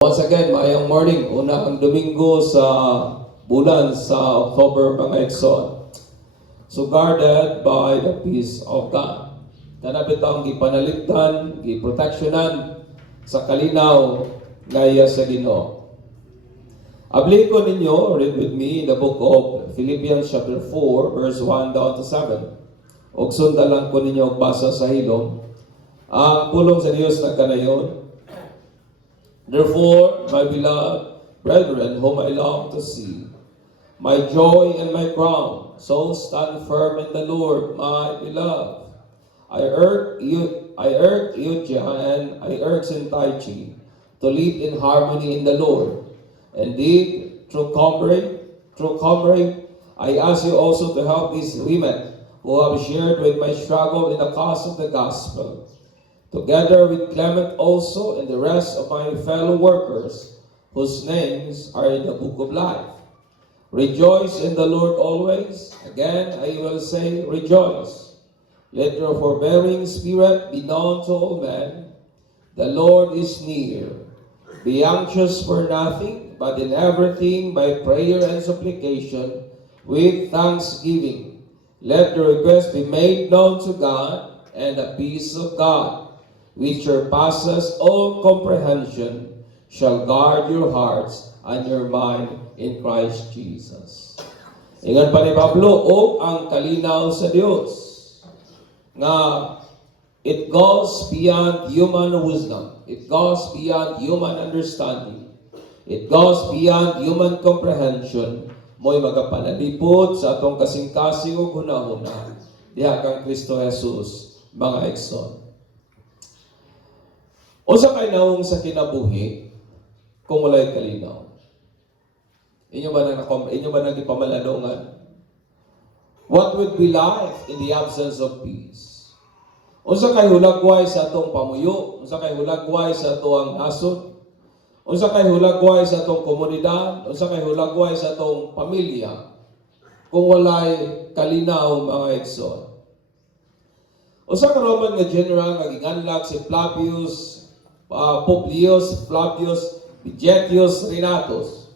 Once again, maayong morning. Una ang Domingo sa bulan sa October, mga Ekson. So guarded by the peace of God. Kanapit ang gipanaligtan, giproteksyonan sa kalinaw ngaya sa Ginoo. Abli ko ninyo, read with me in the book of Philippians chapter 4, verse 1 down to 7. Og sundalan ko ninyo basa sa hilom. Ang pulong sa Diyos na kanayon. Therefore, my beloved brethren, whom I long to see, my joy and my crown, so stand firm in the Lord, my beloved. I urge Euodia and I urge Syntyche to live in harmony in the Lord. Indeed, through comrade, I ask you also to help these women who have shared with my struggle in the cause of the gospel, together with Clement also and the rest of my fellow workers, whose names are in the book of life. Rejoice in the Lord always. Again, I will say, rejoice. Let your forbearing spirit be known to all men. The Lord is near. Be anxious for nothing, but in everything by prayer and supplication, with thanksgiving. Let the request be made known to God, and the peace of God, which surpasses all comprehension, shall guard your hearts and your mind in Christ Jesus. Ingat pa ni Pablo, o ang kalinaw sa Diyos, nga it goes beyond human wisdom, it goes beyond human understanding, it goes beyond human comprehension, mo'y magapanalipod sa atong kasing-kasing o hunahuna, diha kang Kristo Jesus, mga Ekson. O sa kainawong sa kinabuhi, kung wala'y kalinaw. Inyo ba nagipamalanungan? What would be life in the absence of peace? O sa kay hulagway sa atong pamuyo, o sa kay hulagway sa atong nasod, o sa kay hulagway sa atong komunidad, o sa kay hulagway sa atong pamilya, kung wala'y kalinaw, mga Ekson. O sa Roman nga general nga ginganlag si Publius Flavius Vegetius Renatus.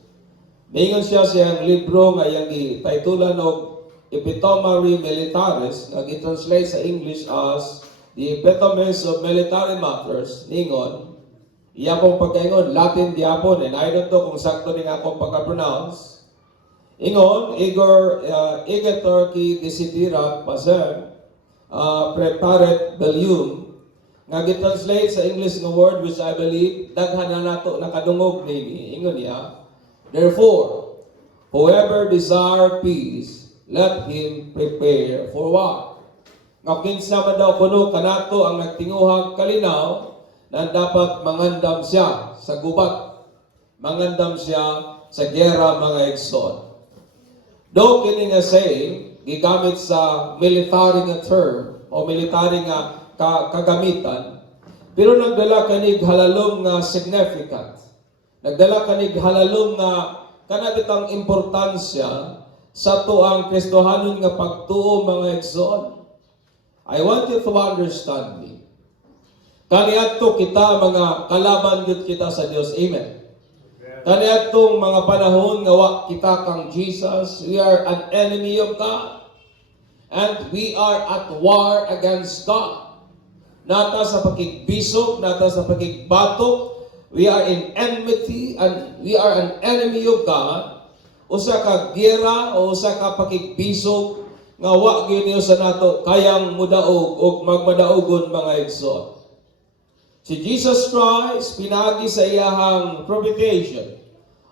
Mingon siya siyang libro nga yang gititulan og Epitome Militaris, nga gitranslate sa English as The Epitomes of Military Matters. Ningon, iya pong pagkaingon, Latin diapon, and I don't know kung sakto ning akong pagka-pronounce. Ingon, Igor Turkey Desiderat Pasem, Preparet Bellum, nga gitranslate sa English nga word which I believe daghan na nato nakadungog nini. Ingon niya, therefore, whoever desire peace, let him prepare for war. Nga kinsa man daw kuno kanato ang nagtinguhag kalinaw na dapat mangandam siya sa gubat, mangandam siya sa gera, mga Ekson. Do kini nga saying gigamit sa military nga term o military nga kagamitan, pero nagdala kanig halalom nga significant, nagdala kanig halalom nga kanabitang importansya sa tuang Kristohanon nga pagtuo, mga Ekson. I want you to understand me. Kaniadto kita mga kalaban gyud kita sa Dios. Amen. Kaniadtong mga panahon nga wa kita kang Jesus, we are an enemy of God. And we are at war against God. Nata sa pakigbisog, nata sa pakigbatok, we are in enmity and we are an enemy of God. Usa ka gera o usa ka pakigbisog nga wa gyud niyo sa nato kayang mudaog og magmadaogon, mga Ekson. Si Jesus Christ pinagi sa iyahang propitiation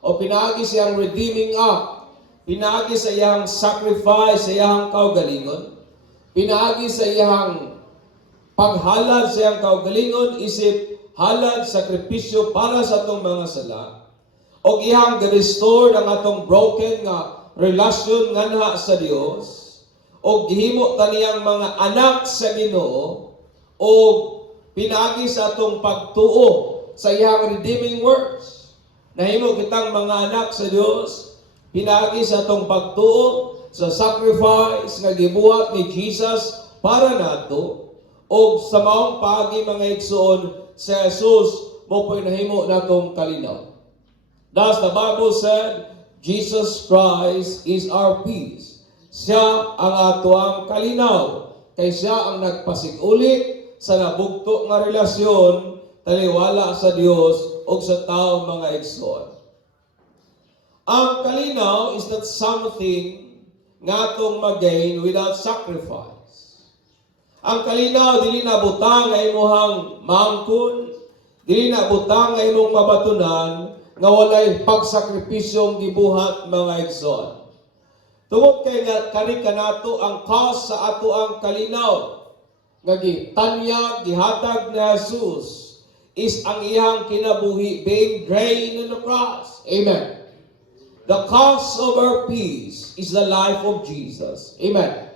o pinagi sa iyang redeeming act, pinagi sa iyang sacrifice, sa iyahang kaugalingon, pinagi sa iyahang paghalad sa iyang kaugalingon, isip halad, sakripisyo para sa atong mga sala, o iyang restore ang atong broken nga relasyon nganha sa Dios, o gihimo taniyang mga anak sa Ginoo, o pinagi sa atong pagtuo sa iyang redeeming works. Nahimo kitang mga anak sa Dios, pinagi sa atong pagtuo sa sacrifice nga gibuhat ni Jesus para nato, o sa maong pagi, mga Ekson, si Jesus mo po nahimo natong kalinaw. Thus the Bible said, Jesus Christ is our peace. Siya ang atuang kalinaw. Kay siya ang nagpasiguli sa nabugto nga relasyon taliwala sa Dios o sa taong mga igsoon. Ang kalinaw is not something nga atong magain without sacrifice. Ang kalinaw dili na butang nga imuhang mangkon, dili na butang nga imong mabatunan nga walay pagsakripisyong gibuhat mga igsoon. Tungod kay nga kani kanato ang cause sa ato ang kalinaw nga gitanyag gihatag ni Jesus is ang iyang kinabuhi being drained on the cross. Amen. The cause of our peace is the life of Jesus. Amen.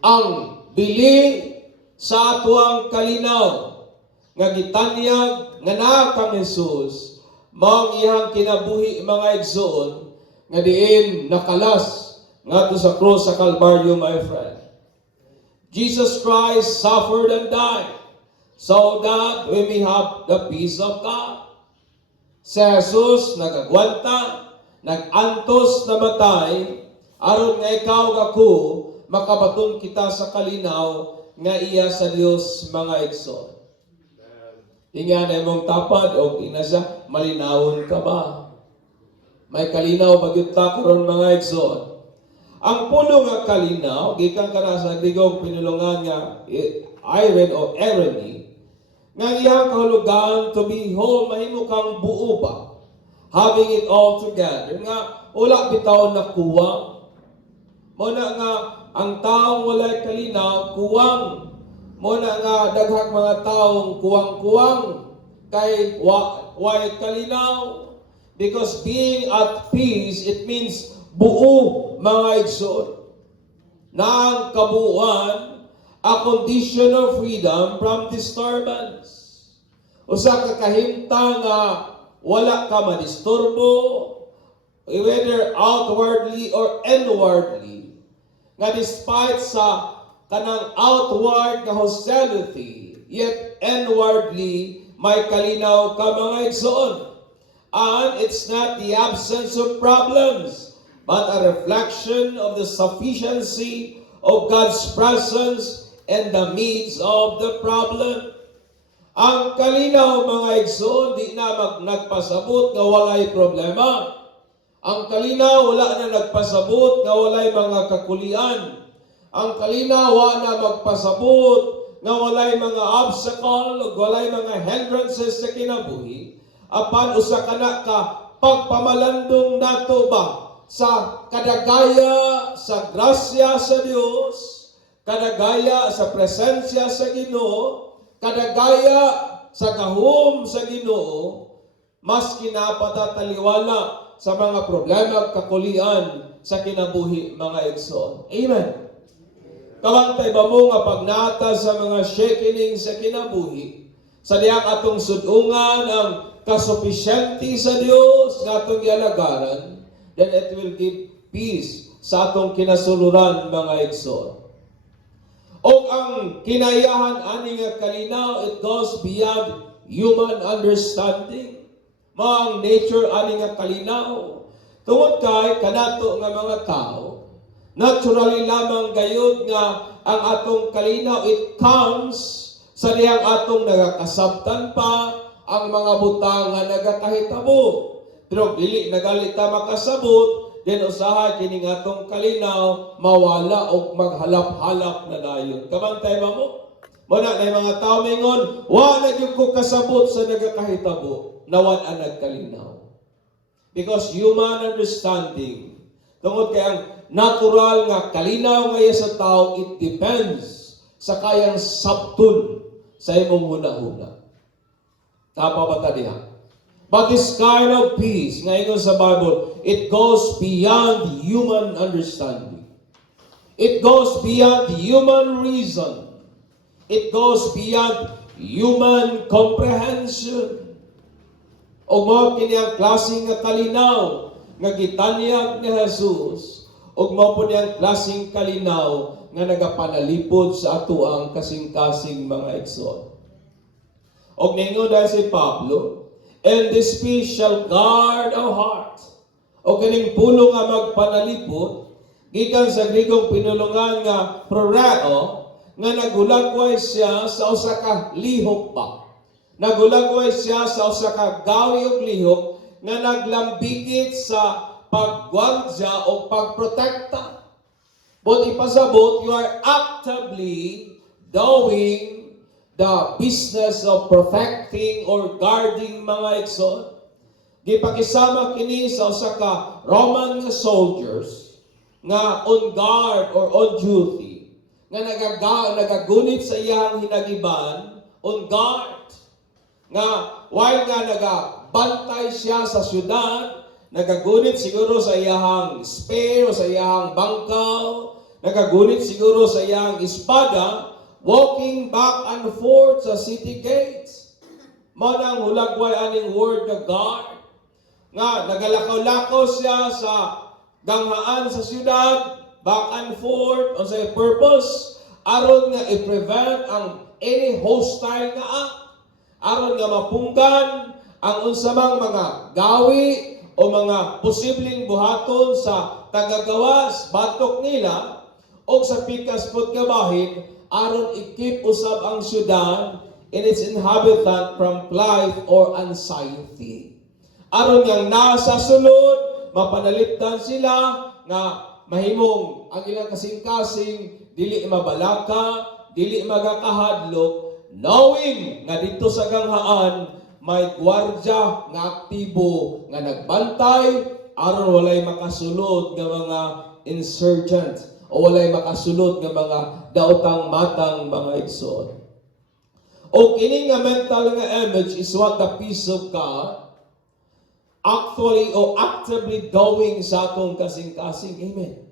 Ang bili sa ato ang kalinaw nga gitanyag nga naa kang Jesus mao ang iyang kinabuhi mga igsoon nga diin nakalas ngadto sa cross sa Calvario, my friend. Jesus Christ suffered and died so that we may have the peace of God. Si Jesus nagagwanta, nag-antos na matay, aron nga ikaw ako makabaton kita sa kalinaw nga iya sa Dios mga igsoon. Tingnan na imong tapad o ina siya, malinawon ka ba? May kalinaw bagyot ta karon mga igsoon. Ang puno nga kalinaw, gikan kana sa Grigong pinulungan nga iron o irony, nga iyang kahulugan to be whole, mahimo kang buo ba? Having it all together, nga wala bitaw na kuwang. Muna nga ang taong walay kalinaw, kuwang. Muna nga daghang mga taong kuwang-kuwang kay way kalinaw. Because being at peace, it means buo mga igsoon. Na ang kabuuan, a condition of freedom from disturbance. Usa ka kahimtang nga wala ka madisturbo, whether outwardly or inwardly, nga despite sa kanang outward nga hostility, yet inwardly may kalinaw ka mga igsoon. And it's not the absence of problems, but a reflection of the sufficiency of God's presence in the midst of the problem. Ang kalinaw mga igsoon, di na nagpasabot nga walay problema. Ang kalinaw wala na nagpasabot nga walay mga kakulian. Ang kalinaw wala na magpasabot nga walay mga obstacle, walay mga hindrances sa kinabuhi. Apan usa kana ka pagpamalandong nato ba sa kadagaya sa grasya sa Dios, kadagaya sa presensya sa Ginoo, kadagaya sa gahom sa Ginoo, mas kinapatataliwala sa mga problema at kakulian sa kinabuhi mga igsoon. Amen. Kawantay ba mo nga pagnata sa mga shakening sa kinabuhi, sa diyang atong sudungan ang kasupisyente sa Dios nga atong gialagaran, then it will give peace sa atong kinasuluran mga igsoon. O ang kinayahan ani nga kalinaw, it goes beyond human understanding. Ang nature ani nga kalinaw. Tungod kay kanato nga mga tao, naturally lamang gayud nga ang atong kalinaw, it comes sa diyang atong nagakasabtan pa ang mga butang nga nagakahitabo. Pero dili nagalita makasabot, then usahay kini nga atong kalinaw mawala o maghalap-halap na dayon. Kabantay ba mo? Muna na mga tao mingon, wa na gyud ko kasabot sa nagakahitabo, nawan ang nagkalinaw. Because human understanding, tungod kay ang natural nga kalinaw nga sa tao, it depends sa kayang sabtun sa imong huna-huna. Tapa ba ta diha? But this kind of peace, ngayon sa Bible, it goes beyond human understanding. It goes beyond human reason. It goes beyond human comprehension. O mo kiniyang klaseng nga kalinaw nga gitanyag ni Jesus, o mo po niyang klaseng kalinaw nga nagapanalipod sa atuang kasing-kasing mga igsoon. Og ningon dahil si Pablo, And this peace shall guard our heart. O kining pulo nga magpanalipod, gikan sa Grigong pinulungan nga proreo, nga nagulagway siya sa usa ka lihok ba. Nagulagway siya sa usa ka gawi og lihok nga naglambigit sa pagwardya o pagprotekta. But ipasabot, you are actively doing the business of protecting or guarding mga igsoon. Gipakisama kini sa usa ka Roman nga soldiers nga on guard or on duty nga nagagunit sa iyang hinagiban on guard nga while nga nagabantay siya sa syudad, nagagunit siguro sa iyang spear o sa iyang bangkaw, nagagunit siguro sa iyang espada, walking back and forth sa city gates. Manang hulagway aning word nga guard, nga nagalakaw-lakaw siya sa ganghaan sa siyudad, back and forth on sa purpose, aron nga i-prevent ang any hostile nga act, aron nga mapunggan ang unsamang mga gawi o mga posibleng buhaton sa tagagawas, batok nila, o sa pikas pod nga bahin, aron i-keep usab ang syudad and its inhabitant from plight or anxiety. Aron nga nasa sulod, mapanalipdan sila nga mahimong ang ilang kasing-kasing dili mabalaka, dili magakahadlok, knowing nga dito sa ganghaan may gwardya nga aktibo nga nagbantay aron walay makasulod nga mga insurgent o walay makasulod nga mga daotang matang mga igsoon. O kini nga mental nga image is what the peace of God actually o actively doing sa atong kasing-kasing. Amen.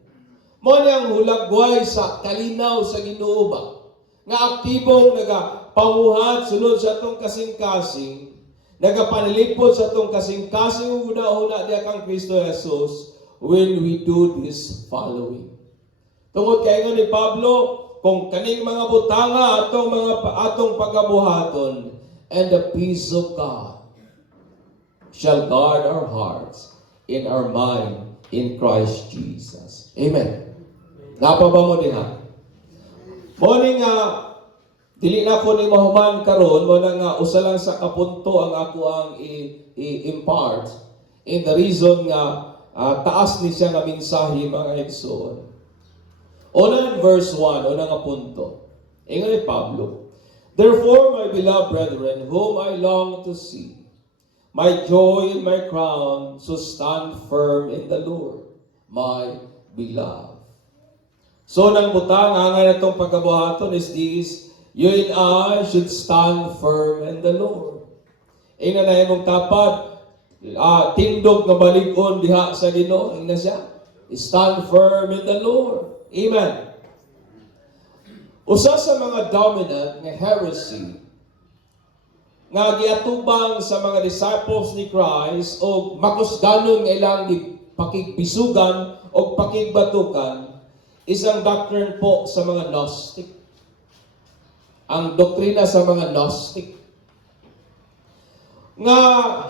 Mo niyang hulagway sa kalinaw sa Ginoo ba nga aktibong nagapamuhat sulod sa atong kasing-kasing, nagapanalipod sa atong kasing-kasing una-una diya kang Kristo Jesus when we do this following. Tungod kay nga ni Pablo, kung kaning mga butanga atong pagabuhaton, and the peace of God shall guard our hearts in our mind in Christ Jesus. Amen. Napa ba mo diha? Morning nga dili na ko ni mahuman karon mo na nga usa lang sa kapunto ang ako ang i-impart in the reason nga taas ni siya nga mensahe mga igsoon. Una verse 1, una nga punto. Ingon ni Pablo, therefore, my beloved brethren, whom I long to see, my joy and my crown, so stand firm in the Lord, my beloved. So, nang butang nga itong pagkabuhaton is this, you and I should stand firm in the Lord. Ina na imong tapat, tindog nga balig-on diha sa Ginoo, ina siya, stand firm in the Lord. Amen. Usa sa mga dominant nga heresy nga giatubang sa mga disciples ni Christ o makusganon nga ilang pakigbisugan o pakigbatukan isang doctrine po sa mga Gnostic. Ang doktrina sa mga Gnostic nga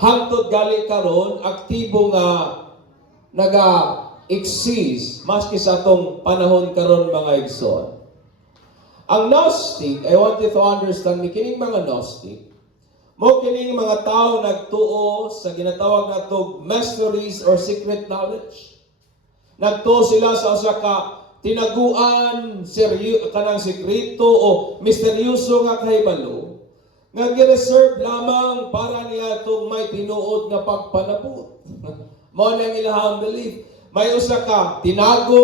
hangtod gali karon aktibo nga naga-exist maski sa atong panahon karon mga igsoon. Ang Gnostic, I want you to understand, kining mga Gnostic, mo kining mga tao nagtuo sa ginatawag natong mysteries or secret knowledge. Nagtuo sila sa usa ka tinaguan, kanang sekreto o misteryoso nga kahibalo nga gi-reserve lamang para niya itong may tinuod nga pagpanabot. Mo na ang ilahang belief. May usa ka tinago,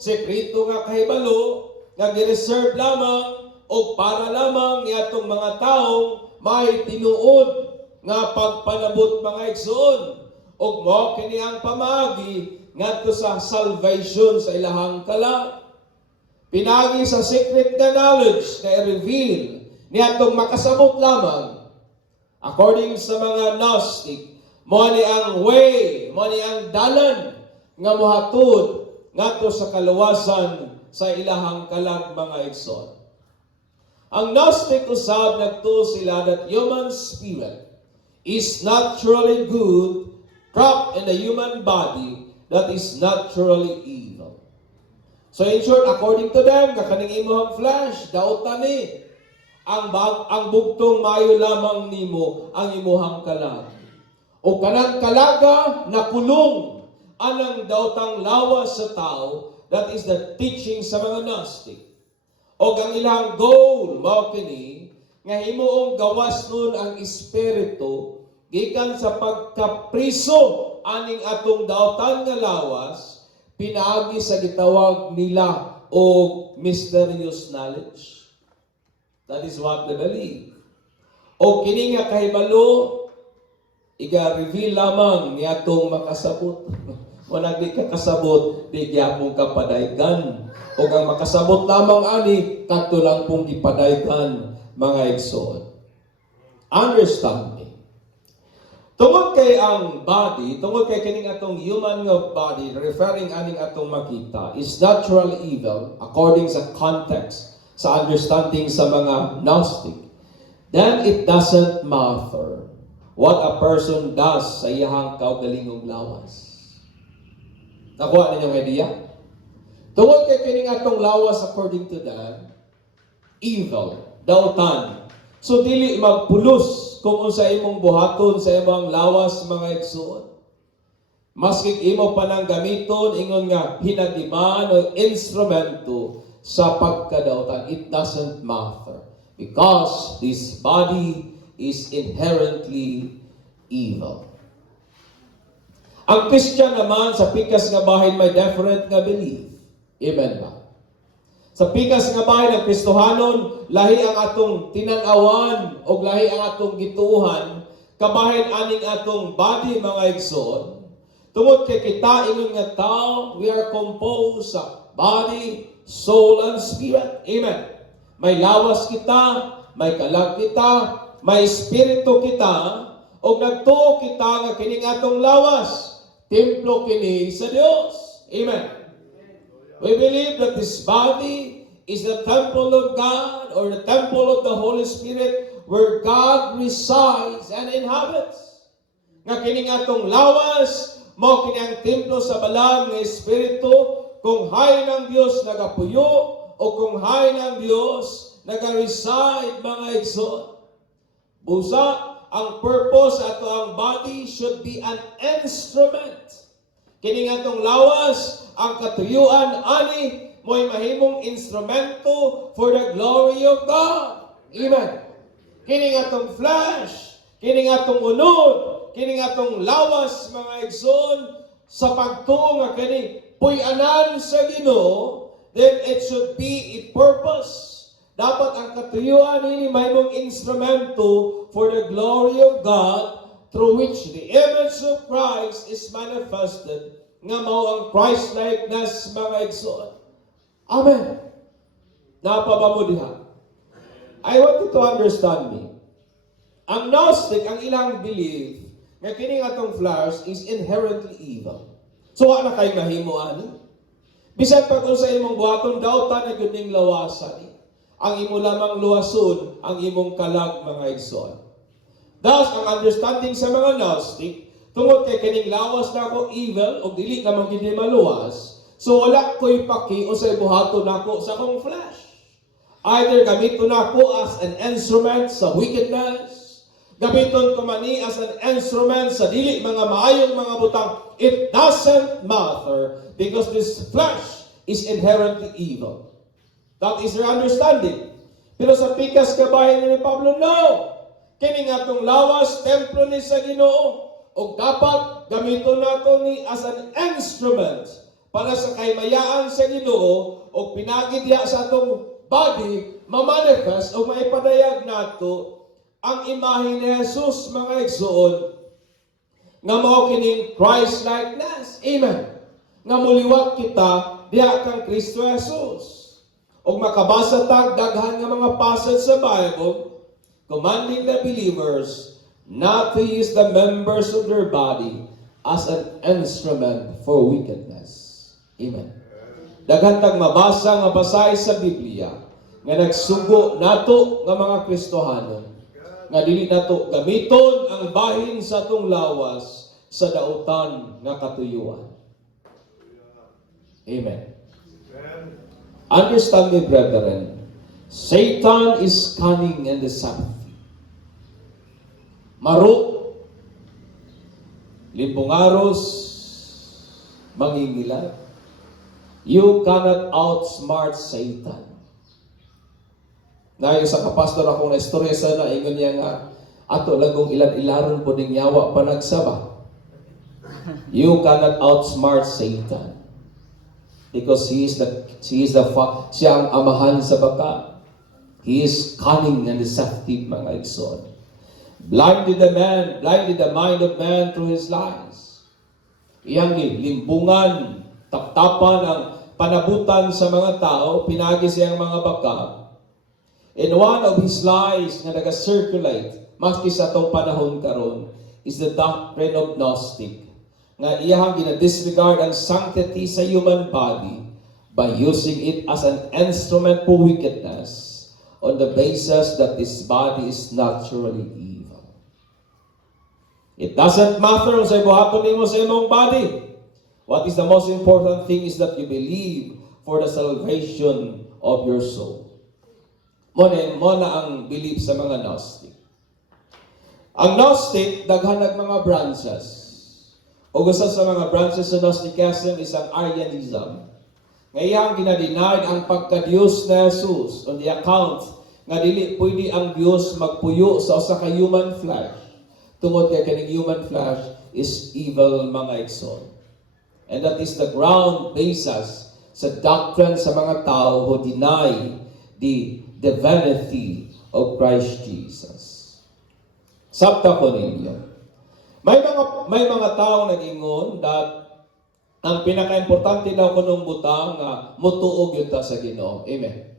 sekreto nga kahibalo nga gi-reserve lamang o para lamang niya itong mga taong may tinuod nga pagpanabot mga igsoon. Og mo kini ang pamagi ngadto sa salvation sa ilahang kalang. Pinagi sa secret nga knowledge na i-reveal niya itong makasabot lamang. According sa mga Gnostic, mo ni ang way, mo ni ang dalan nga mohatod ngadto sa kaluwasan sa ilahang kalag mga igsoon. Ang Gnostic usab nagtuo sila that human spirit is naturally good trapped in the human body that is naturally evil. So in short, according to them, kakaning imong flesh, dautan ni, ang bugtong mayo lamang nimo ang imuhang kalag. O kanang kalaga na kulong anang daotang lawas sa tao, that is the teaching sa mga Gnostic. O ang ilang goal, mao kini, nga himuong gawas nun ang espiritu, gikan sa pagkapriso aning atong daotan nga lawas, pinaagi sa gitawag nila o mysterious knowledge. That is what they believe. O kini nga kahibalo, iga-reveal lamang ni atong makasabot. Wala di ka kasabot, di gyapon ka padaygan. O ang makasabot lamang ani, kadto lang pong gipadaygan, mga igsoon. Understand me. Tungod kay ang body, tungod kay kining atong human nga body, referring aning atong makita, is natural evil according sa context, sa understanding sa mga Gnostic. Then it doesn't matter what a person does sa iyahang kaugalingong lawas. Nakuha ninyong idea? Tungod kay kining atong lawas according to that, evil, dautan. So dili magpulos kung unsa imong buhaton sa imong lawas mga igsoon. Maski imo pa nang gamiton ingon nga hinagiban o instrumento sa pagkadautan, it doesn't matter because this body is inherently evil. Ang Christian naman sa pikas nga bahin may different nga belief. Amen ba? Sa pikas nga bahin ng Kristohanon, lahi ang atong tinan-awan o lahi ang atong gituuhan, kabahin aning atong body mga igsoon. Tungod kay kita ingon nga tao, we are composed sa body, soul, and spirit. Amen. May lawas kita, may kalag kita, may espiritu kita, o nagtuo kita nga kining atong lawas, templo kini sa Dios. Amen. We believe that this body is the temple of God or the temple of the Holy Spirit where God resides and inhabits. Nga kining atong lawas, mao kini ang templo sa balang nga espiritu, kung hay ng Dios nagapuyo o kung hay ng Dios nagareside mga igsoon. Busa, ang purpose ato ang body should be an instrument. Kini atong lawas, ang katuyuan ani mo'y mahimong instrumento for the glory of God. Amen. Kini atong flesh, kini atong unod, kini atong lawas mga igsoon sa pagtuo nga kini puy-anan sa Ginoo, then it should be a purpose. Dapat ang katuyuan ini mahimong instrumento for the glory of God, through which the image of Christ is manifested, nga mao ang Christ-likeness mga igsoon. Amen. Napaba mo diha. I want you to understand me. Ang Gnostic, ang ilang belief, nga kining atong flesh is inherently evil. So wala kay mahimo ani. Bisan pag sa imong buhaton dautan na gyud lawasan. Ang imo lamang luwason ang imong kalag mga igsoon. Thus, ang understanding sa mga Gnostic, tungod kay kining lawas na ako evil o dili naman gid maluwas, so wala ko'y paki o sa buhaton nako sa akong flesh. Either gamiton nako as an instrument sa wickedness, gamiton ko mani as an instrument sa dili mga maayong mga butang. It doesn't matter because this flesh is inherently evil. That is your understanding. Pero sa pikas kabahin ni Pablo, no! Kini nga itong lawas, templo ni sa Ginoo, o dapat gamiton nato ni as an instrument para sa kaymayaan sa Ginoo o pinagidya sa atong body, mamanifest o maipadayag nato ang imahe ni Jesus mga igsoon nga mao kining Christ-likeness. Amen. Nga muliwat kita diha kang Kristo Jesus. O makabasa tag daghan nga mga passage sa Bible commanding the believers not to use the members of their body as an instrument for wickedness. Amen. Daghan tag mabasa nga basahe sa Biblia nga nagsugo nato nga mga Kristohanon nga dili nato gamiton ang bahin sa atong lawas sa dautan nga katuyuan. Amen. Understand me, brethren. Satan is cunning and deceptive. Maro, limbungaros, mangingilat. You cannot outsmart Satan. Nayo sa kapastor akong na-istorya sa na, ingon niya nga, ato lagong ilan-ilaron po ning yawa panagsaba. You cannot outsmart Satan. Because siya ang amahan sa baka. He is cunning and deceptive, mga igsoon. Blinded the mind of man through his lies. Iyang limbungan, taptapan ang panabutan sa mga tao, pinagi siyang mga baka. And one of his lies na nag-circulate, maski sa itong panahon karon, is the doctrine of Gnostic. Nga iyang ginadisregard ang sanctity sa human body by using it as an instrument for wickedness on the basis that this body is naturally evil. It doesn't matter kung sa ibuhaton nimo sa imong body. What is the most important thing is that you believe for the salvation of your soul. Mo na ang belief sa mga Gnostic. Ang Gnostic, daghanag mga branches. O gusto sa mga branches sa Gnosticism is ang Arianism. Ngayang ginadinard ang pagka-Diyos na Jesus on the account nga dili pwede ang Diyos magpuyo sa usa ka human flesh. Tungod kay kaning human flesh is evil, mga igsoon. And that is the ground basis sa doctrine sa mga tao who deny the divinity of Christ Jesus. Sabta ko ninyo. May mga tao nag-ingon that ang pinaka-importante daw kunong butang nga mutuog yun ta sa Ginoo. Amen.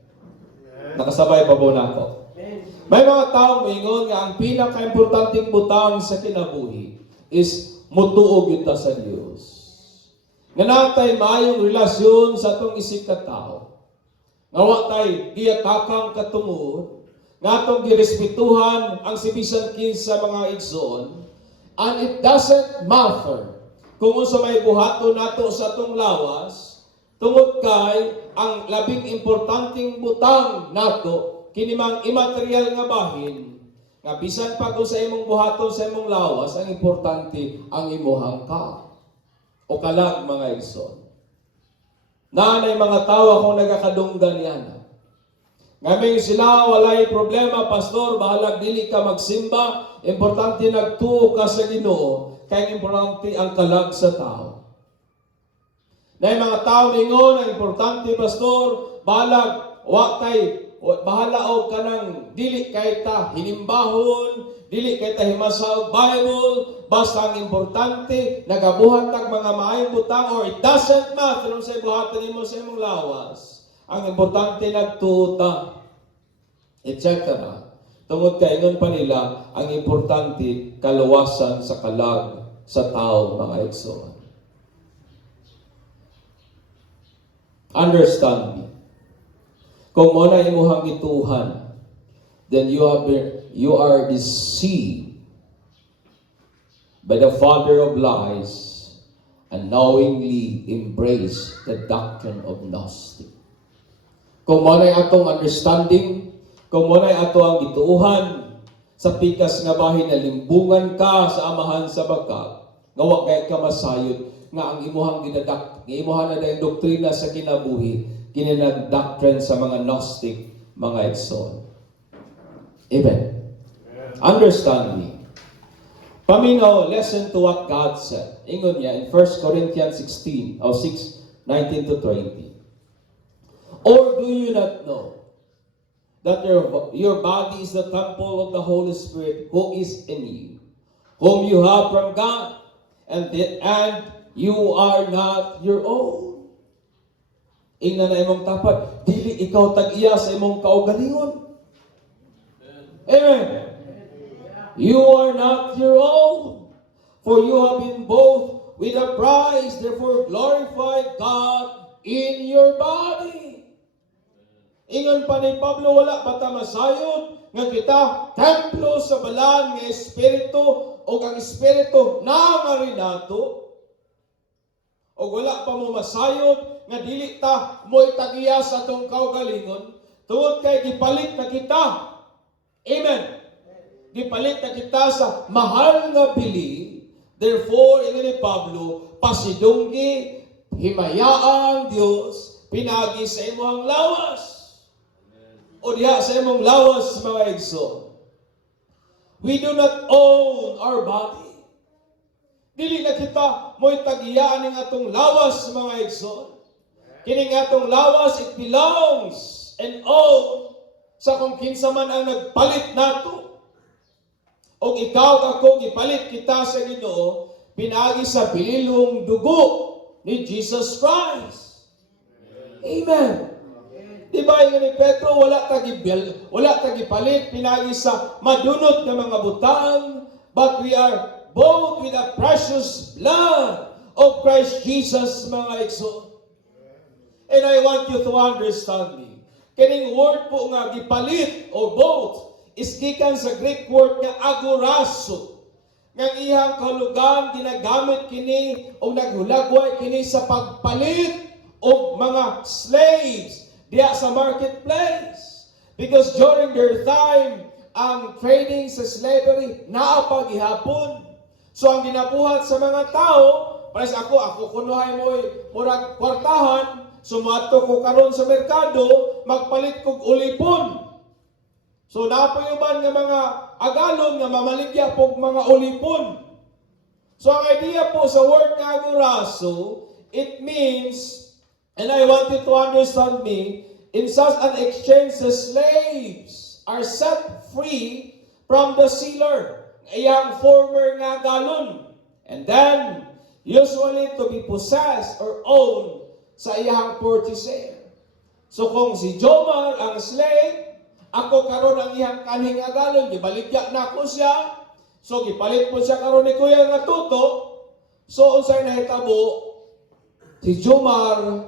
Nakasabay pa po na ako. May mga tao moingon nga ang pinaka-importanteng butang sa kinabuhi is mutuog yun ta sa Dios. Nga natay mayong relasyon sa atong isip ka tao. Nga watay giyatakang katungod, nga atong girespetuhan ang sibisan kinsa mga igsoon. And it doesn't matter kung sa may buhaton nato sa atong lawas, tungod kay ang labing importanteng butang nato kinimang immaterial nga bahin, nga bisan pa kung sa imong buhaton sa imong lawas, ang importante ang imuhang ka o kalag, mga igsoon. Nanay mga tao akong nagakadunggan yan. Ngaming sila, walay problema, pastor, bahalag dili ka magsimba, importante nagtuo ka sa Ginoo, kaya importante ang kalag sa tao. Na mga tao ningon, ang importante, pastor, bahalag, bahala o kanang dili kay ta hinimbahon, dili kay ta himasa og Bible, basta ang importante, nagabuhat tag mga maayong butang, or it doesn't matter kung sa buhatan nimo sa imong lawas. Ang importante nagtuta, etc. Tungod kaingon pa nila, ang importante kaluwasan sa kalag sa tao, mga igsoon. Understand me. Kung mo na imuhang gituhan, then you are deceived by the father of lies and knowingly embrace the doctrine of Gnostic. Kung mo na atong understanding, kung mo na ato ang gituuhan sa pikas nga bahin na limbungan ka sa amahan sa baka, nga wa kay ka masayod, nga ang imuhang imuhan na dahil doktrina sa kinabuhi, kininag doctrine sa mga Gnostic, mga igsoon. Amen. Understand me. Paminaw, listen to what God said. Ingon niya in 1 Corinthians 16, 6:19 to 20. Or do you not know that your body is the temple of the Holy Spirit who is in you, whom you have from God, and you are not your own? Ingnan na imong tapat, dili ikaw tag-iya sa imong kaugalingon. Amen. You are not your own, for you have been bought with a price, therefore glorify God in your body. Ingon pa ni Pablo, wala bata masayod nga kita templo sa balaan nga espiritu o ang espiritu na nga rin nato. O wala pa mo masayod nga dili ta mo'y tagiya sa atong kaugalingon tungod kay gipalit na kita. Amen. Gipalit na kita sa mahal nga bili. Therefore, ingon ni Pablo, pasidunggi, himayaan Dios, pinagi sa imong lawas. O diha sa imong lawas, mga igsoon. We do not own our body. Dili na kita mo'y tagiyaan ng atong lawas, mga igsoon. Kining atong lawas, it belongs and own sa kung kinsa man ang nagpalit nato. O ikaw ako, gipalit kita sa Ginoo, pinagi sa bililong dugo ni Jesus Christ. Amen. Diba yung ni Pedro, wala tagipalit, pinagi sa madunot ng mga butang, but we are bought with the precious blood of Christ Jesus, mga igsoon. And I want you to understand me. Kining word po nga gipalit o bought is gikan sa Greek word nga agorazo. Nga iyang kalugan ginagamit kini o naghulagway kini sa pagpalit o mga slaves diya sa marketplace. Because during their time, ang trading sa slavery naapagihapon. So ang ginabuhat sa mga tao, pares ako kunuhay mo murag kwartahan, sumato ko karon sa merkado, magpalit kog ulipon. So napayuban nga mga agalon nga mamaligya pog mga ulipon. So ang idea po sa word nga agorazo, it means, and I want you to understand me, in such an exchange, the slaves are set free from the sealer, iyang former nga galon. And then, usually to be possessed or owned sa iyang purchaser. So kung si Jomar ang slave, ako karon ang iyang kanhing nga galon, gibaligya na ko siya, so gipalit po siya karon ni Kuya nga tuto, so unsay nahitabo, si Jomar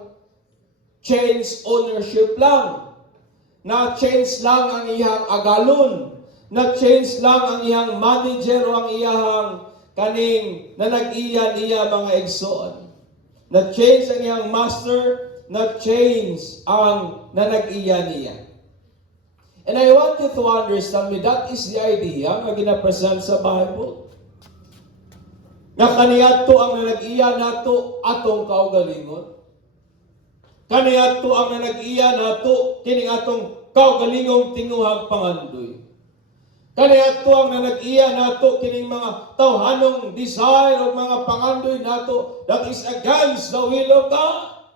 change ownership lang. Na-change lang ang iyang agalon. Na-change lang ang iyang manager o ang iyang kaning na nag-iya mga igsoon. Na-change ang iyang master, na-change ang na nag-iya niya. And I want you to understand me, that is the idea na ginapresent sa Bible. Nga kaniadto ang nag-iya nato atong kaugalingon. Kaniadto ang nanag-iya nato kining atong kaugalingong tinguhang pangandoy. Kaniadto ang nanag-iya nato kining mga tawhanong desire o mga pangandoy nato that is against the will of God.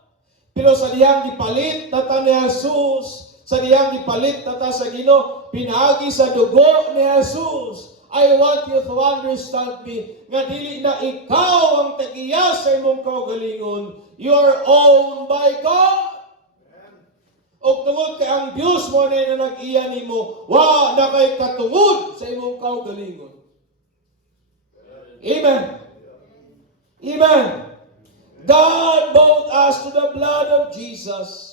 Pero sa diyang gipalit tata ni Jesus, sa diyang gipalit tata sa Ginoo, pinaagi sa dugo ni Jesus. I want you to understand me, nga dili na ikaw ang tagiya sa imong kaugalingon. You are owned by God. O tungod kay ang Diyos mo na nag-iya nimo, wa na kay katungod sa imong kaugalingon. Amen. Amen. God bought us to the blood of Jesus.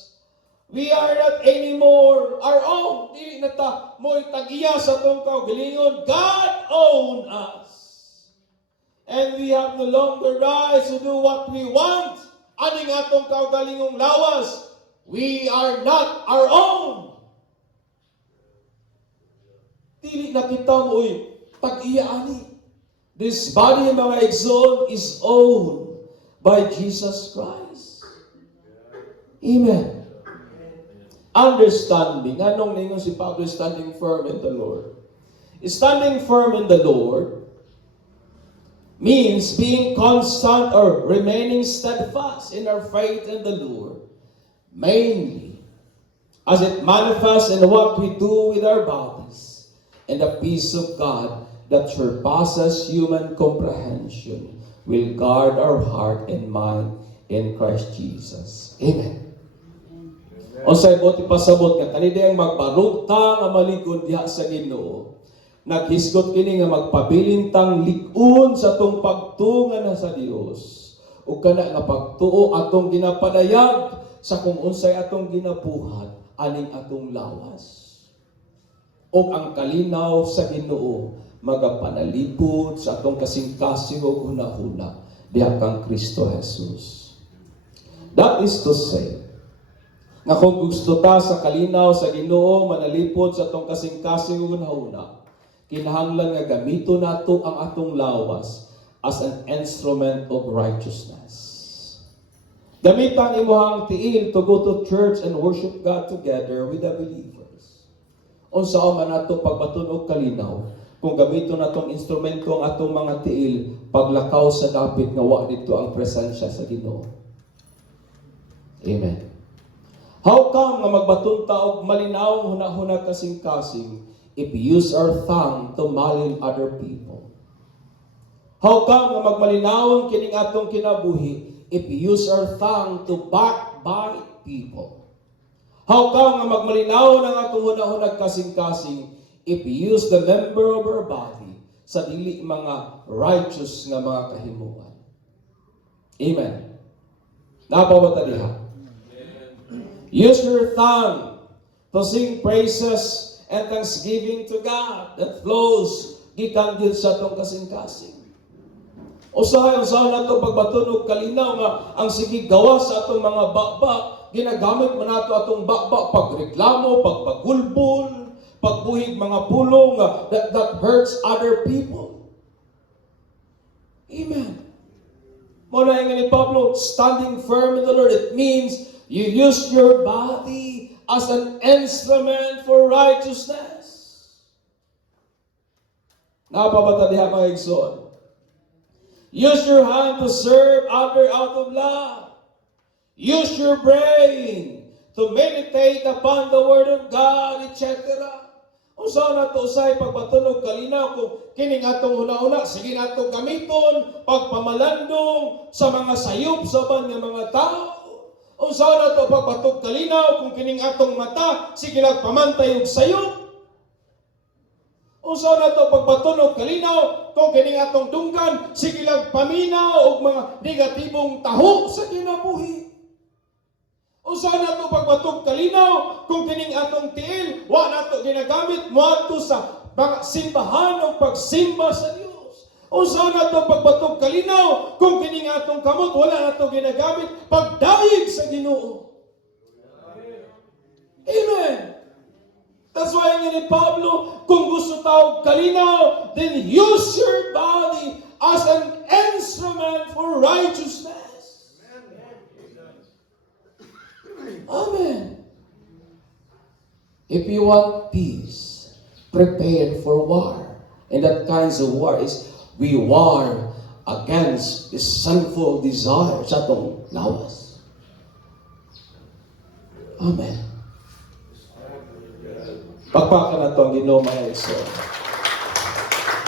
We are not anymore our own. Dili na ta mo'y tagiya sa itong kaugalingon. God owned us. And we have no longer rights to do what we want. Aning atong kaugalingong lawas, we are not our own. Dili na kita mo'y tagiya ani. This body, mga igsoon, is owned by Jesus Christ. Amen. Understanding. Anong ningon si Pablo, standing firm in the Lord? Standing firm in the Lord means being constant or remaining steadfast in our faith in the Lord. Mainly, as it manifests in what we do with our bodies, and the peace of God that surpasses human comprehension will guard our heart and mind in Christ Jesus. Amen. O sa ibot ipasabot nga kanidi ang magbaruta nga maligod diha sa Ginoo. Naghisgot kini nga magpabilintang lig-on sa atong pagtunga na sa Dios. Ug kana nga pagtuo atong ginapadayag sa kung unsay atong ginabuhat aning atong lawas. O ang kalinaw sa Ginoo magapanalipod sa atong kasing-kasing ug hunahuna diha kang Kristo Jesus. That is to say, nga kung gusto ta sa kalinaw sa Ginoo manalipod sa atong kasing-kasing ug hunahuna, kinahanglan nga gamito nato ang atong lawas as an instrument of righteousness. Gamitan imuhang tiil to go to church and worship God together with the believers. Unsa man nato pagbaton og kalinaw kung gamito natong instrumento ang atong mga tiil paglakaw sa dapit nga wa dito ang presensya sa Ginoo. Amen. How come nga magbaton ta og malinaw hunahuna kasing-kasing if we use our tongue to malign other people? How come nga magmalinawon kining atong kinabuhi if we use our tongue to backbite people? How come nga magmalinaw ang atong hunahunag kasing-kasing if we use the member of our body sa dili mga righteous nga mga kahimuan? Amen. Napawata diha. Use your tongue to sing praises and thanksgiving to God that flows gikan gid sa atong kasing-kasing. Usahay nato pagbaton og kalinaw nga ang sige gawa sa atong mga bakba, ginagamit man nato atong bakba pagreklamo, pagpagulbol, pagbuhig mga pulong that hurts other people. Amen. Muna nga ni Pablo, standing firm in the Lord, it means you use your body as an instrument for righteousness. Napabata diha mga igsoon. Use your hand to serve other out of love. Use your brain to meditate upon the Word of God, etc. Usaw na to usay pagpatunog kalinaw kung kining atong una-una, sige nato gamiton pagpamalandong sa mga sayop sa ban nga mga tao. Usaw na to pagpatug kalinaw kung kining atong mata, sige lang pamantay og sayop. Usaw na to pagpatunog kalinaw kung kining atong dunggan, sige lang paminaw og mga negatibong taho sa kinabuhi. Usaw na to pagpatug kalinaw kung kining atong tiil, wa na to ginagamit moadto sa mga simbahan o pagsimba sa Dios. Usaw na to pagpatug kalinaw kung kining atong kamot, wala na to ginagamit pagdayeg sa Ginoo. Amen. That's why ni Pablo, kung gusto tao kalinaw, then use your body as an instrument for righteousness. Amen. If you want peace, prepare for war. And that kinds of war is we war against the sinful desires sa atong lawas. Amen. Pagpaka na ito ang Ginoo mga igsoon.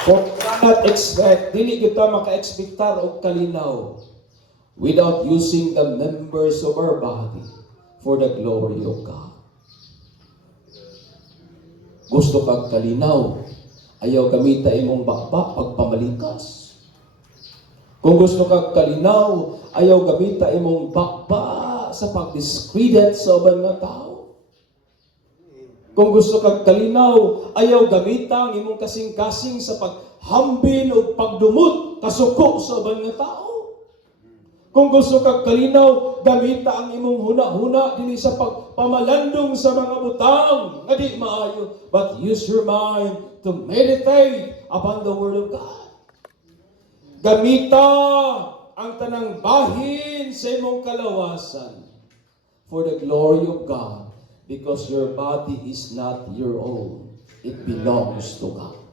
Kung cannot expect, dili kita maka-expectar og kalinaw without using the members of our body for the glory of God. Gusto kag kalinaw, ayaw gamita imong bakba pagpamalikas. Kung gusto kag kalinaw, ayaw gamita imong bakba sa pagdiscredit sa ubang nga tao. Kung gusto kag kalinaw, ayaw gamita ang imong kasing-kasing sa paghambin o pagdumot, kasuko sa ubang nga tao. Kung gusto kag kalinaw, gamita ang imong huna-huna dili sa pagpamalandong sa mga butang nga di maayo, but use your mind to meditate upon the Word of God. Gamita ang tanang bahin sa imong kalawasan for the glory of God. Because your body is not your own. It belongs to God.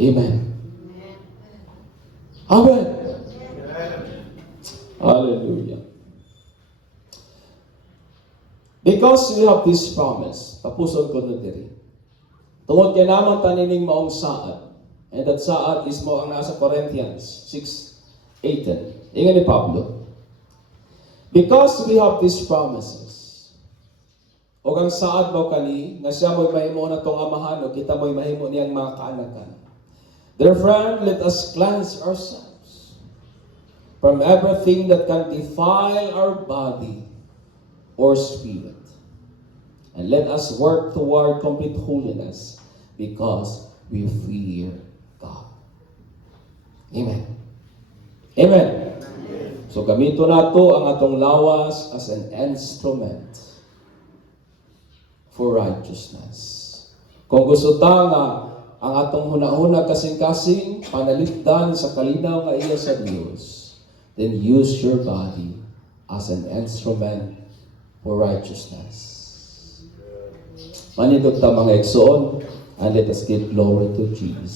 Amen. Amen. Hallelujah. Because we have this promise, tapuson ko na diri. Tungod kay naman tanining maong saad. And that saad is mo ang nasa Corinthians 6:18. Ingan ni Pablo. Because we have these promises, o ang saad mo kani, nga siya mo'y mahimo na itong amahan, o kita mo'y mahimo niyang mga kaanakan. Therefore, let us cleanse ourselves from everything that can defile our body, or spirit. And let us work toward complete holiness because we fear God. Amen. Amen. So gamito nato ang atong lawas as an instrument for righteousness. Kung gusto ta nga ang atong hunahuna kasing-kasing panaligdan sa kalinaw nga iya sa Dios, then use your body as an instrument for righteousness. Manindog ta mga igsoon, and let us give glory to Jesus.